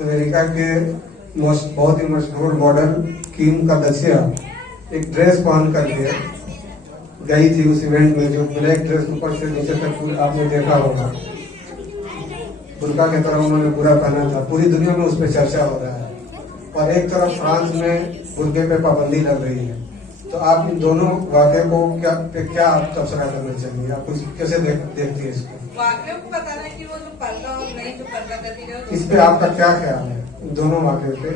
America के बहुत ही मशहूर मॉडल किम कार्दाशिया एक ड्रेस पहन करके गई थी उस इवेंट में, जो ब्लैक ड्रेस ऊपर से नीचे तक आपने देखा होगा, बुर्का की तरह उन्होंने पूरा पहना था। पूरी दुनिया में उस पर चर्चा हो रहा है और एक तरफ फ्रांस में बुर्के पे पाबंदी लग रही है। तो आप इन दोनों वाक़े को क्या आप तबसरा करना चाहेंगे? आप कैसे देखती है इसको? वाक़े को बताना है कि वो जो पर्दा और नहीं जो पर्दा करती है, इस पे आपका क्या ख्याल है इन दोनों वाक़े पे?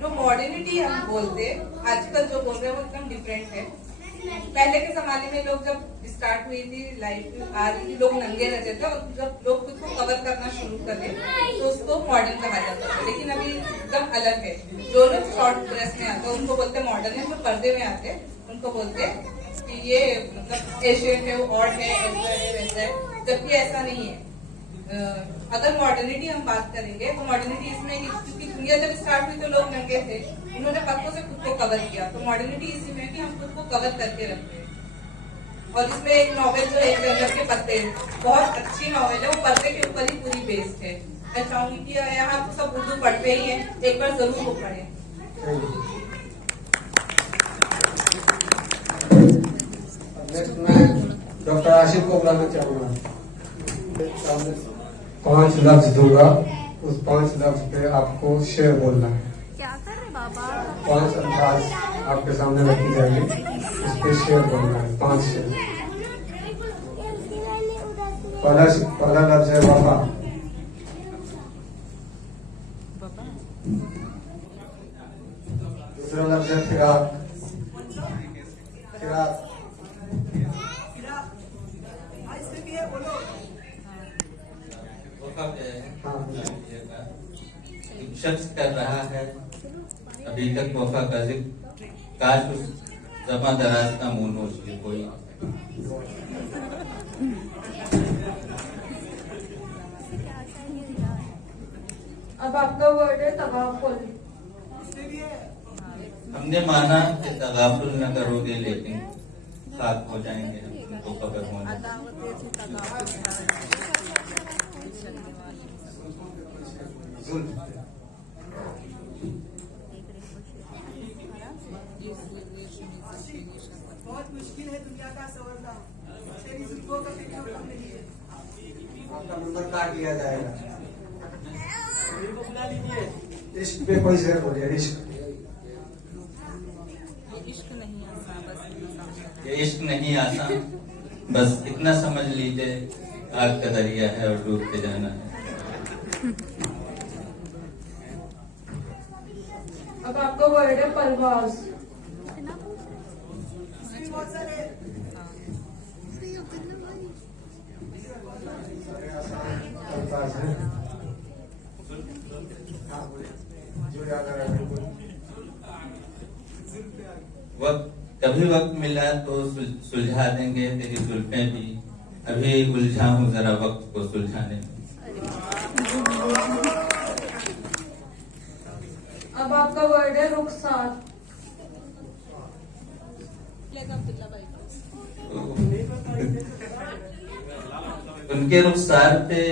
जो मॉडर्निटी हम बोलते आजकल जो बोल रहे हैं वो एकदम डिफरेंट है। पहले के जमाने में लोग जब स्टार्ट हुई थी लाइफ आ रही थी, लोग नंगे रहते थे और जब लोग खुद को कवर करना शुरू करे तो उसको मॉडर्न कहा जाता था। लेकिन अभी एकदम अलग है। जो लोग शॉर्ट ड्रेस में आते हैं उनको बोलते मॉडर्न है, जो पर्दे में आते हैं उनको बोलते कि ये मतलब एशियन है, ऑड है, ऐसा है वैसा है, जबकि ऐसा नहीं है। अगर मॉडर्निटी हम बात करेंगे तो मॉडर्निटी इसमें क्योंकि दुनिया जब स्टार्ट हुई तो लोग नंगे थे, उन्होंने पत्तों से खुद को कवर किया, तो मॉडर्निटी इसी में कि हम खुद को कवर करके रखते हैं। और इसमें एक नॉवेल जो एक जंगल के पत्ते, बहुत अच्छी नॉवेल है, वो पर्दे के ऊपर ही पूरी बेस्ड है। मैं चाहूंगी कि यहाँ तो सब उर्दू पढ़ते ही है, एक बार जरूर वो पढ़े। नेक्स्ट मैं डॉक्टर आशिफ को बुलाना चाहूंगा। 5 लफ्ज दूंगा, उस 5 लफ्ज पे आपको शेर बोलना है। क्या कर रहे बाबा? 5 अल्फाज आपके सामने रखी जाएगी, उस पे शेर बोलना है। 5 शेर। पहला लफ्ज है वफा। दूसरा लफ्ज है फिराक। फिराक। एक शख्स कर रहा है अभी तक वफा का जिक्र, काश उस ज़बां दराज का मुंह नोच ले कोई। अब आपका वर्ड है तगाफुल। हमने माना कि तगाफुल न करोगे, लेकिन खाक हो जाएंगे हम तुमको कबर होने। बहुत मुश्किल है दुनिया का सवरना, तेरी जुल्फों का फिक्र कम नहीं है। आपका नंबर काट लिया जाएगा। बुला लीजिए। इश्क पे कोई शेर बोलिए। इश्क। ये इश्क नहीं आसान, बस इतना समझ लीजिए, आग का दरिया है और डूब के जाना है। अब आपका वर्ड है परवाज। अल्फाज हैं। जो याद आ रहा है बिल्कुल। कभी वक्त मिला तो सुलझा देंगे तेरी जुल्फें भी, अभी उलझा हूँ जरा वक्त को सुलझाने में। अब आपका वर्ड है रुखसार। उनके रुखसार पे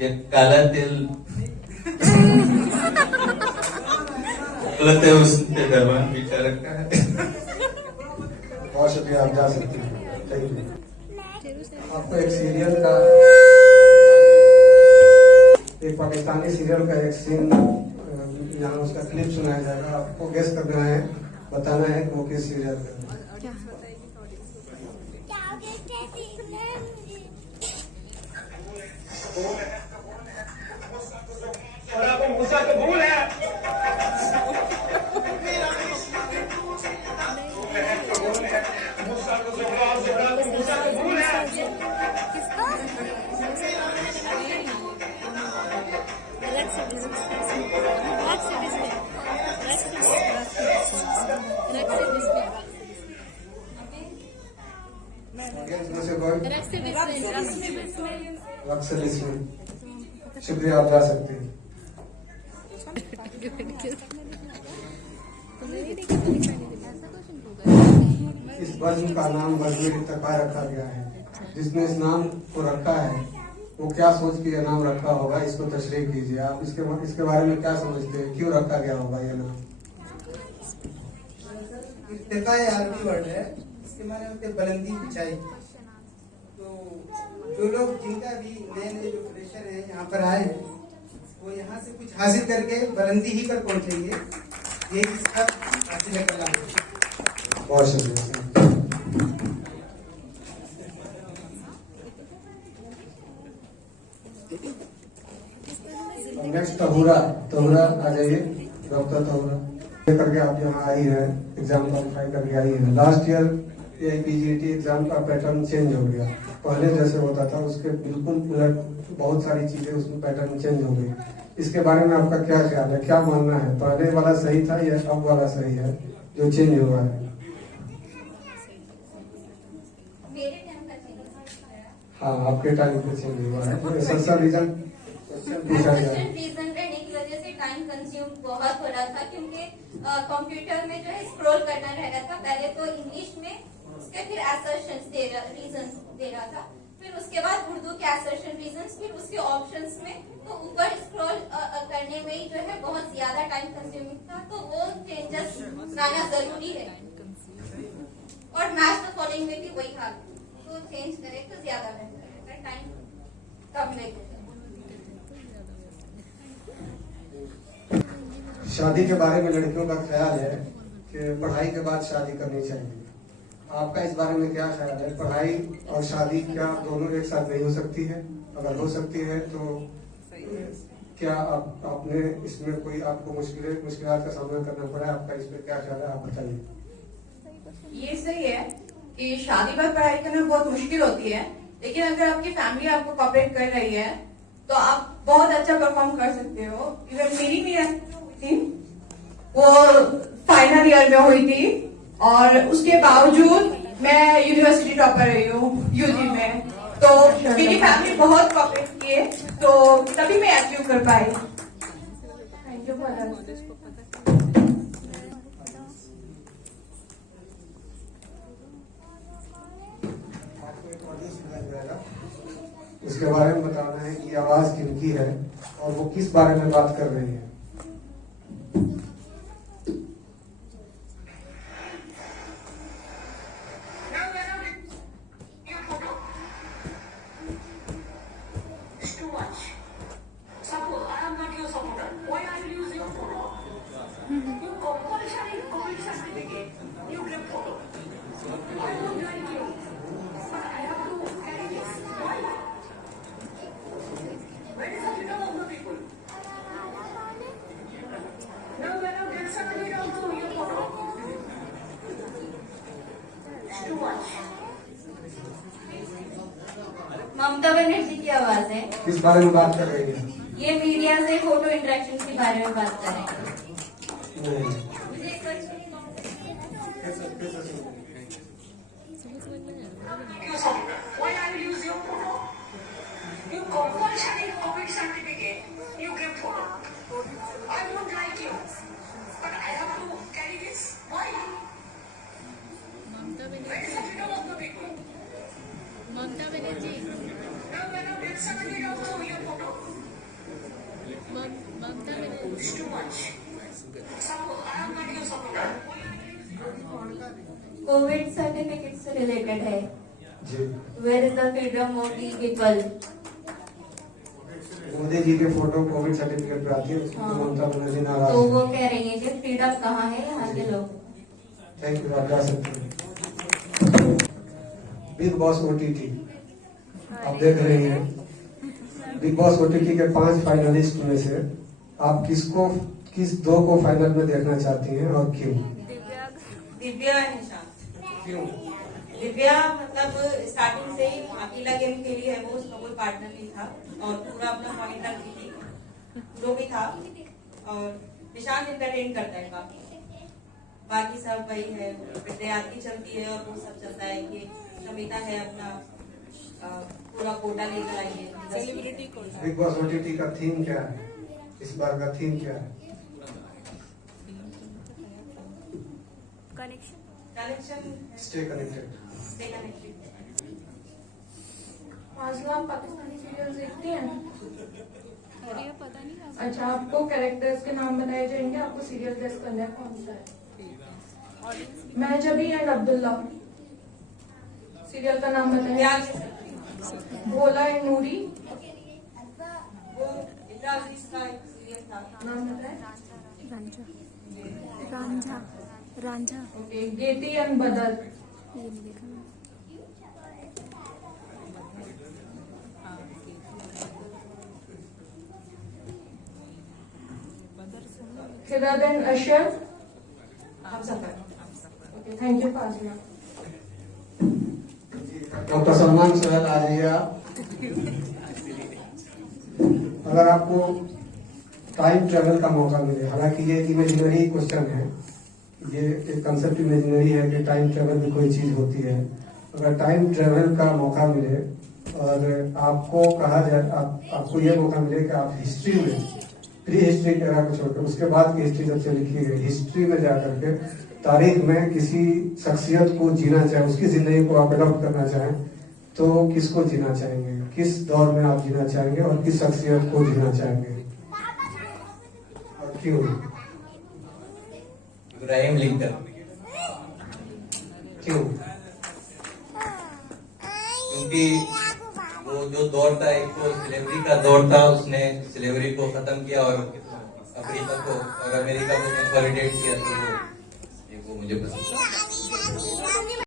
जब काला तिल लगता है उसने दरबान बिछा रखा है। बहुत शुक्रिया, आप जा सकते हैं। Thank you. आपको एक सीरियल का, एक पाकिस्तानी सीरियल का एक सीन यहाँ उसका क्लिप सुनाया जाएगा। आपको गेस करना है, बताना है कि वो किस सीरियल का है। शुक्रिया, आप जा सकते हैं। इस बज़्म का नाम बज़्म-ए-इत्तक़ा रखा गया है। जिसने इस नाम को रखा है वो क्या सोच के ये नाम रखा होगा, इसको तशरीह कीजिए आप। इसके बारे में क्या समझते हैं, क्यों रखा गया होगा ये नाम? इर्तिका ये अरबी वर्ड है, इसके माने होते हैं बुलंदी, ऊंचाई। तो जो लोग जिनका भी नए नए जो फ्रेशर है यहाँ पर आए हैं, वो यहाँ से कुछ हासिल करके बुलंदी ही पर पहुंचेंगे, ये इसका हासिल करना है। बहुत शुक्रिया। नेक्स्ट तहुरा आ जाइए, डॉक्टर तहुरा। करके आप यहाँ आई है, एग्जाम क्वालिफाई करके आई है। लास्ट ईयर AIPGT एग्जाम का पैटर्न चेंज हो गया, पहले जैसे होता था उसके बिल्कुल उलट बहुत सारी चीजें उसमें पैटर्न चेंज हो गई। इसके बारे में आपका क्या ख्याल है, क्या मानना है? पहले वाला सही था या अब वाला सही है जो चेंज हुआ है? हाँ, आपके टाइम पे चेंज हुआ है। एसेंशियल रीजन पूछा गया। रीजन रहने की वजह से टाइम कंज्यूम बहुत हो रहा था, क्योंकि कंप्यूटर में जो है स्क्रॉल करना रह रहा था। पहले तो इंग्लिश में उसके फिर असर्शंस रीजंस दे रहा था, फिर उसके बाद उर्दू के असर्शन रीजंस, फिर उसके ऑप्शंस में तो ऊपर स्क्रॉल करने में ही जो है बहुत ज्यादा टाइम कंज्यूमिंग था। तो वो चेंजेस लाना जरूरी है, और मैच द फॉलोइंग में भी वही हाल, तो चेंज करे तो ज्यादा बेहतर है, टाइम कम लेते। शादी के बारे में लड़कियों का ख्याल है कि पढ़ाई के बाद शादी करनी चाहिए। आपका इस बारे में क्या ख्याल है? पढ़ाई और शादी क्या दोनों एक साथ नहीं हो सकती है? अगर हो सकती है तो क्या आपने इसमें कोई आपको मुश्किलात का सामना करना पड़ा है? आपका इस पर क्या ख्याल है, आप बताइए। ये सही है कि शादी बाद पढ़ाई करना बहुत मुश्किल होती है, लेकिन अगर आपकी फैमिली आपको कोऑपरेट कर रही है तो आप बहुत अच्छा परफॉर्म कर सकते हो। इवन मेरी भी थी, वो फाइनल ईयर में हुई थी, और उसके बावजूद मैं यूनिवर्सिटी टॉपर रही हूँ यूजी में। तो मेरी फैमिली बहुत कोऑपरेट किए, तो तभी मैं अचीव कर पाई। थैंक यू फॉर उसके बारे में बताना है कि आवाज किनकी है और वो किस बारे में बात कर रही है। ममता बनर्जी की आवाज है। किस बारे में बात कर रही है? ये मीडिया से फोटो इंटरेक्शन के बारे में बात कर रहे हैं। नहीं। Why I will use your photo? You compulsory COVID certificate, you give photo. I won't like you, but I have to carry this. Why? Where is the freedom of the people? Mamta Banerjee. Now when I did somebody also your photo, Mamta Banerjee. it's too much. Suppose I am not your supporter. Covid certificate से related है। जी। Where is the freedom of the people? Modi ji के photo Covid certificate पे आती है, उसको हाँ। ममता बनर्जी नाराज तो है। वो कह रही है कि फ्रीडम कहाँ है यहाँ के लोग। थैंक यू, आप जा सकते हैं। बिग बॉस OTT आप देख रही हैं। बिग बॉस OTT के 5 फाइनलिस्ट में से आप किस 2 को फाइनल में देखना चाहती हैं और क्यों? दिव्या है निशांत। क्यों? दिव्या मतलब स्टार्टिंग से ही अकेला गेम खेली है वो, उसका कोई पार्टनर नहीं था और पूरा अपना पॉइंट रखती थी, जो भी था। और निशांत एंटरटेन करता है काफी, बाकी सब वही है, विद्यार्थी चलती है और वो सब चलता है कि समिता है अपना पूरा कोटा लेकर आएंगे। बिग बॉस OTT का थीम क्या है? इस बार का थीम क्या है? Connection, stay connected. Stay connected. Fazila, आप पाकिस्तानी सीरियल देखती हैं? अरे ये पता नहीं आप अच्छा, आपको कैरेक्टर्स के नाम बताए जाएंगे, आपको सीरियल गेस करना है कौन सा है। महजबी एंड अब्दुल्ला, सीरियल का नाम बताएं। ध्यान भोला एंड नूरी, वो इंदिरा अजीज का एक सीरियल था। नाम बताएं। Ranjha Ranjha Ranjha okay, Getty and बदर, ये नहीं देखा मैंने। खिरद एंड अशर, आप सब। Okay, thank you Fazila. Doctor Salman Sohail आ जाइए आप। अगर आपको टाइम ट्रेवल का मौका मिले, हालांकि ये इमेजिनरी क्वेश्चन है, ये एक कंसेप्ट इमेजिनरी है कि टाइम ट्रेवल भी कोई चीज होती है। अगर टाइम ट्रेवल का मौका मिले और आपको कहा जाए, आपको ये मौका मिले कि आप हिस्ट्री में, प्री हिस्ट्री एरा को छोड़कर उसके बाद की हिस्ट्री जब से लिखी गई, हिस्ट्री में जाकर के तारीख में किसी शख्सियत को जीना चाहें, उसकी जिंदगी को आप अडॉप्ट करना चाहें, तो किसको जीना चाहेंगे, किस दौर में आप जीना चाहेंगे और किस शख्सियत को जीना चाहेंगे और क्यों? इब्राहिम लिंकन। क्यों? क्योंकि वो जो दौर था, एक तो स्लेवरी का दौर था, उसने स्लेवरी को खत्म किया और अफ्रीका को और अमेरिका को कंसोलिडेट किया, तो वो मुझे पसंद है।